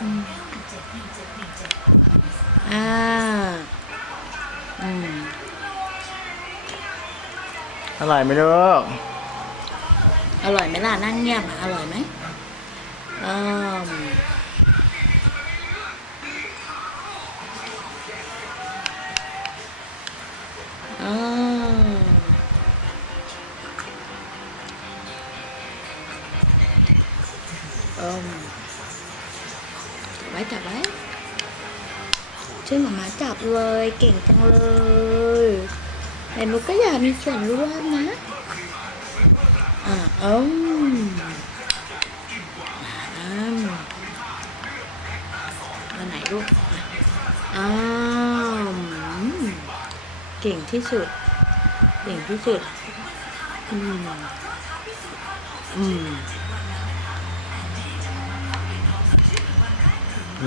อืมอ่าอืมอร่อยไหมลูกอร่อยไหมล่ะนั่งเงียบอะอร่อยไหมอืมอืมอืมจับไว้จับไว้ ช่วยหมามาจับเลย เก่งจังเลยแต่หนูก็อยากมีส่วนร่วมนะอ่าอืมอ่าวไหนดูอ้าวอืมเก่งที่สุด เก่งที่สุด อืม อืม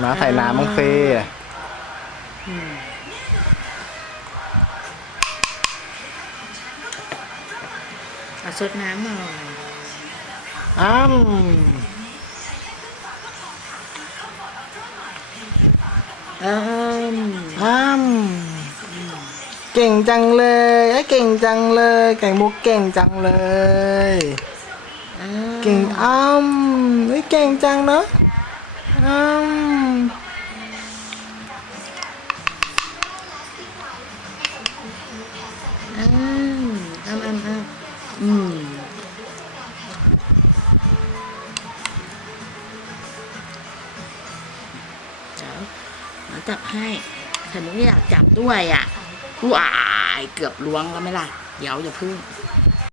มาใส่น้ำบ้างสิอืมเอาซดน้ำหน่อยอ้ำอืมอ้ำเก่งจังเลยเอ้ยเก่งจังเลยไก่มุกเก่งจังเลยอ่าเก่งอ้ำเฮ้ยเก่งจังเนาะ อ้ำอ้ามอ้ามอ้ามอ้ามอืมเดี๋ยวมาจับให้แต่หนูอยากจับด้วยอะว้ายเกือบล้วงแล้วไหมล่ะ เดี๋ยวอย่าพึ่ง